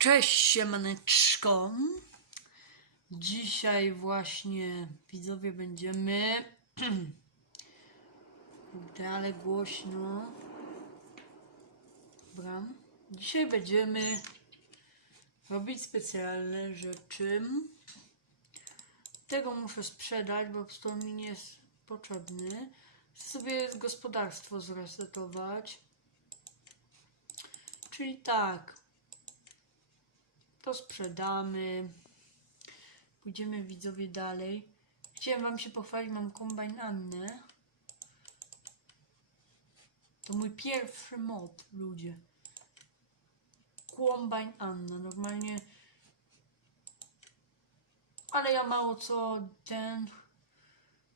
Cześć siemaneczko. Dzisiaj właśnie widzowie będziemy Kurde, ale głośno. Dobra. Dzisiaj będziemy robić specjalne rzeczy. Tego muszę sprzedać, bo on mi nie jest potrzebny. Chcę sobie gospodarstwo zresetować. Czyli tak. To sprzedamy. Pójdziemy widzowie dalej. Chciałem wam się pochwalić, mam kombajn Annę. To mój pierwszy mod, ludzie. Kombajn Anna. Normalnie. Ale ja mało co ten.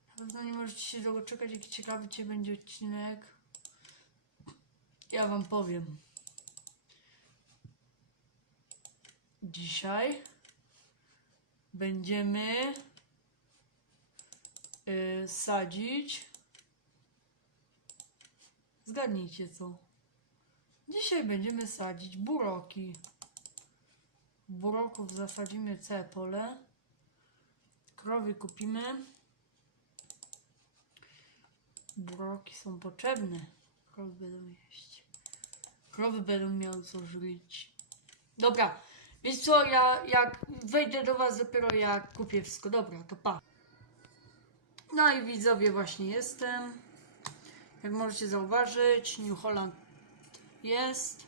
Na pewno nie możecie się doczekać, jaki ciekawy dzisiaj będzie odcinek. Ja wam powiem. Dzisiaj będziemy y, sadzić. Zgadnijcie co. Dzisiaj będziemy sadzić buroki. Buroków zasadzimy całe pole. Krowy kupimy. Buroki są potrzebne. Krowy będą jeść. Krowy będą miały co żyć. Dobra, wiesz co, ja jak wejdę do was dopiero jak kupię wszystko. Dobra, to pa. No i widzowie właśnie jestem. Jak możecie zauważyć, New Holland jest.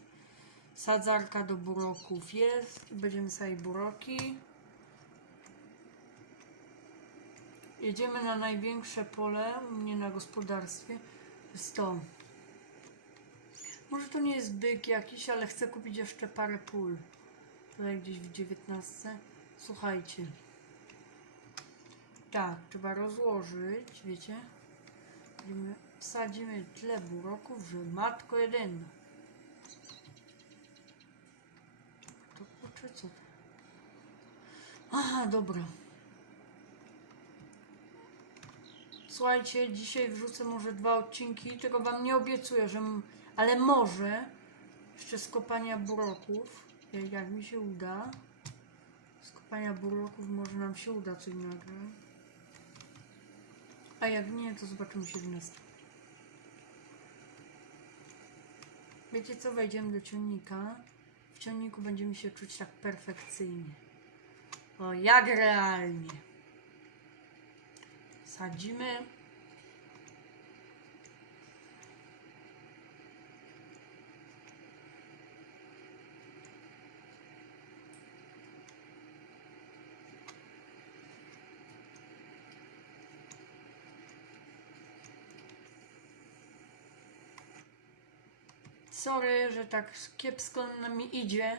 Sadzarka do buroków jest. Będziemy sadzić buroki. Jedziemy na największe pole u mnie na gospodarstwie. Jest to. Może to nie jest byk jakiś, ale chcę kupić jeszcze parę pól. Tutaj gdzieś w 19. Słuchajcie. Tak, trzeba rozłożyć, wiecie? Będziemy- Wsadzimy tyle buroków, że matko jedyna. To kurczę, co to? Aha, dobra. Słuchajcie, dzisiaj wrzucę może dwa odcinki, tego wam nie obiecuję, że... Ale może jeszcze z kopania buroków, jak, mi się uda. Z kopania buroków może nam się uda coś nagrać. A jak nie, to zobaczymy się w następnym. Wiecie co? Wejdziemy do ciągnika. W ciągniku będziemy się czuć tak perfekcyjnie. O, jak realnie. Sadzimy. Sorry, że tak kiepsko mi idzie,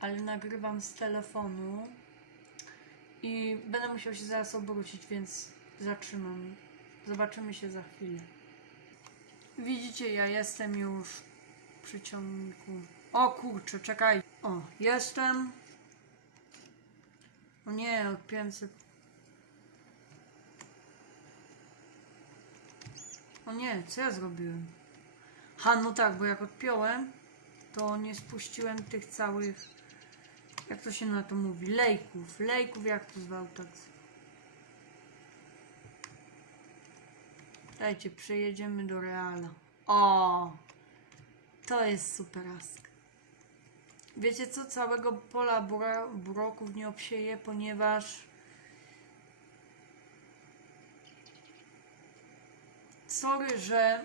ale nagrywam z telefonu i będę musiał się zaraz obrócić, więc zatrzymam. Zobaczymy się za chwilę. Widzicie, ja jestem już przy ciągniku. O kurczę, czekaj. O, jestem. O nie, odpiąłem sobie. O nie, co ja zrobiłem? Ha, no tak, bo jak odpiąłem, to nie spuściłem tych całych, jak to się na to mówi, lejków. Lejków, jak to zwał tak. Dajcie, przejedziemy do Reala. O, to jest superask. Wiecie co, całego pola bura, buroków nie obsieję, ponieważ sorry, że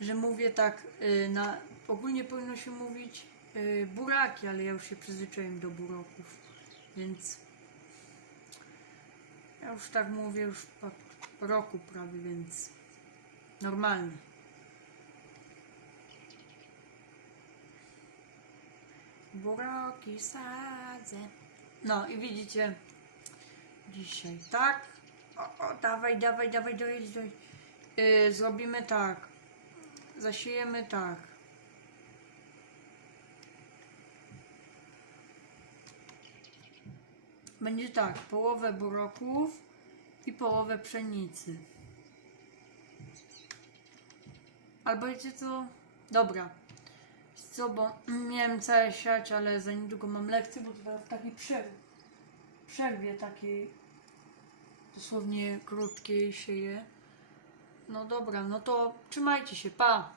że mówię tak y, na ogólnie powinno się mówić y, buraki, ale ja już się przyzwyczaiłem do buroków, więc ja już tak mówię już po roku prawie, więc normalne. Buroki sadzę. No i widzicie dzisiaj tak. O, o dawaj, dawaj, dawaj, dojedź, dojedź. Yy, zrobimy tak. Zasiejemy tak. Będzie tak, połowę buroków i połowę pszenicy. Albo wiecie co? Dobra. Co, bo miałem całe siać, ale za niedługo mam lekcję, bo teraz w takiej przerwie, przerwie takiej dosłownie krótkiej je. No dobra, no to trzymajcie się, pa!